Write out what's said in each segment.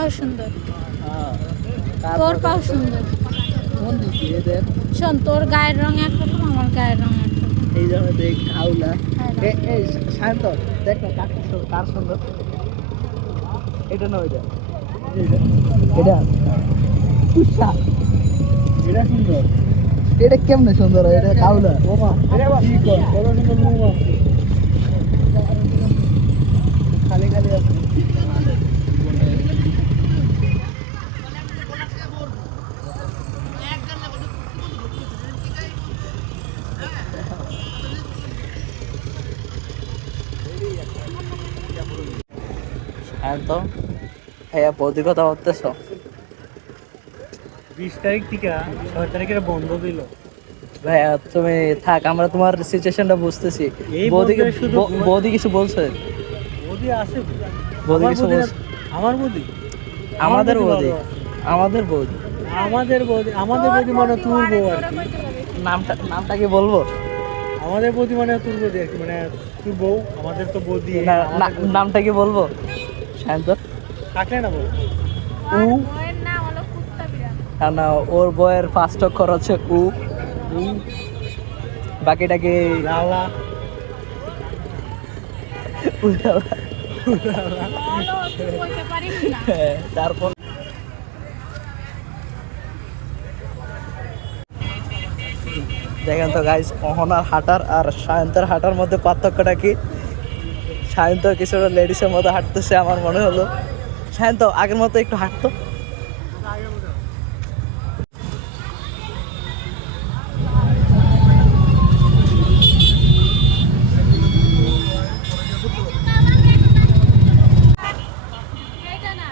পাও সুন্দর, হ্যাঁ, তোর তারপর পাও সুন্দর। কোন দিকে এদের শোন, তোর গায়ের রং একরকম, আমার গায়ের রং একরকম। এই জন্য দেখ ঘাউলা। হ্যাঁ, এই শান্ত, দেখ না কার সুন্দর। এটা না ওইটা, এটা কুসা, এটা সুন্দর। এটা কেমনে সুন্দর হয়? এটা কাউলা ওমা, কি কর কত সুন্দর মুখ আছে, খালি খালি আছে। শান্ত ভাইয়া বৌদি কথা বলতেছ? 20 তারিখ থেকে 6 তারিখের বন্ধ দিল। ভাইয়া তুমি থাক, আমরা তোমার সিচুয়েশনটা বুঝতেছি। এই বৌদিকে বলতে শুধু বৌদি কিছু বলছে? বৌদি আছে, বৌদি আমার কিছু বৌদি বলছে? আমার বৌদি আমাদের ভালো বৌদি, আছে। আমাদের বৌদি। আমাদের বৌদি মানে তোর বউ আর কি। নামটা কি বলবো? আমাদের বৌদি মানে তোর বৌদি আর কি, মানে তোর বউ। আমাদের তো বৌদি, নামটা কি বলবো? শান্ত থাকলে না বউ। উ, বউয়ের নাম হলো কুত্তা বিড়াল। না ওর বইয়ের ফার্স্ট অক্ষর হচ্ছে উ। বাকিটাকে লালা বলো, তুই বলতে পারিস না। তারপর দেখেন তো গাইস, অহনার হাঁটার আর সায়ন্তের হাঁটার মধ্যে পার্থক্যটা কি? সায়ন্ত কিছুটা লেডিসের মতো হাঁটতেছে আমার মনে হলো। সায়ন্ত আগের মতো একটু হাঁটতো। এইটা না।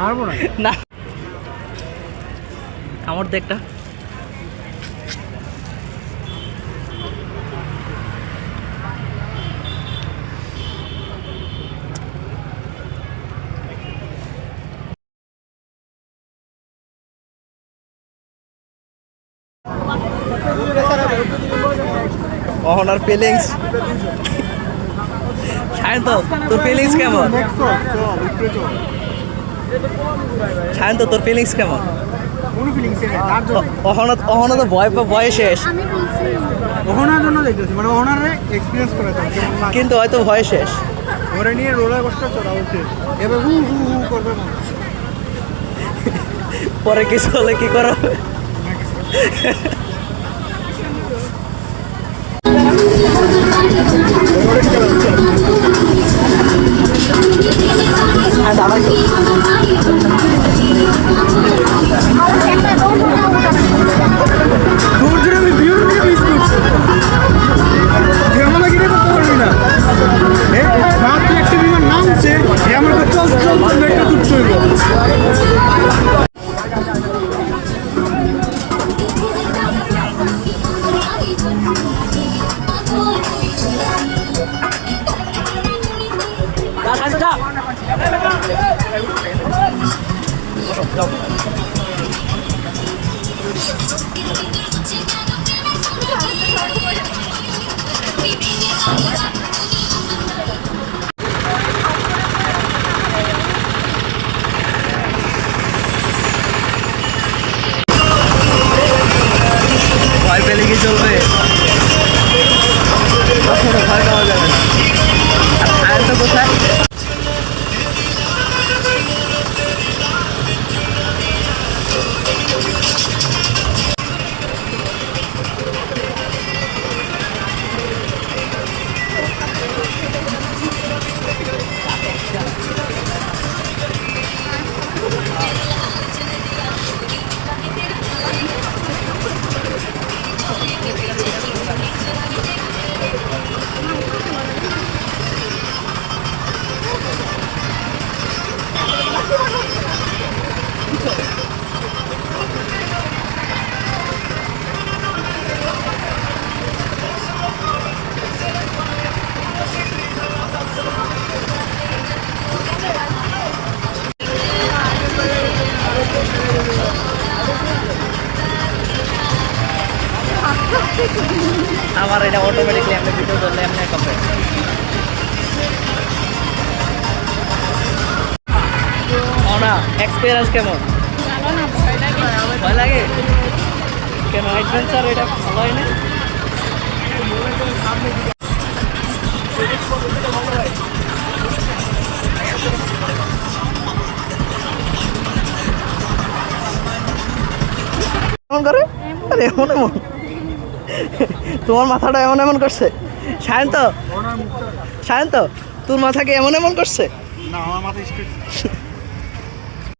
মারবো না। না কামড় দে একটা। অহনার ফিলিংস। সায়ন্ত তোর ফিলিংস কেমন? সায়ন্ত তোর ফিলিংস কেমন? অহনা তো ভয় শেষ, আমি বলছি ওহনার জন্য দেখতেছি, মানে ওহনারে এক্সপিরিয়েন্স করে তো কেমন লাগে। কিন্তু হয়তো ভয় শেষ। ওরে নিয়ে রোলার কোস্টার চড়া উচিত। এবার হু হু হু করবে মনে হয়। পরে কিছু হলে কি করা হবে? আর দাঁড়াই তো। তোর জন্য আমি ভিউর থেকে মিস করছি। বিমানটা কিনে করতে পারবি না। মাত্র একটা বিমান নামছে, এ আমার চল চল চল একটা দূর চলবে। যা সায়ন্ত যা। ভয় পেলে কি চলবে? কখনো ভয় পাওয়া যাবে না। আর সায়ন্ত কোথায়? আমার এটা অটোমেটিকলি আমরা ভিডিও ধরলে এমনি কাঁপে। না এক্সপিরিয়েন্স কেমন? ভালো না, ভয় লাগে। ভয় লাগে কেন? অ্যাডভেঞ্চার এটা ভালো হয় না? এমন করে? আরে এমন এমন তোমার মাথাটা এমন এমন করছে শায়ন্ত, শায়ন্ত তোর মাথাকে এমন এমন করছে? না আমার মাথায়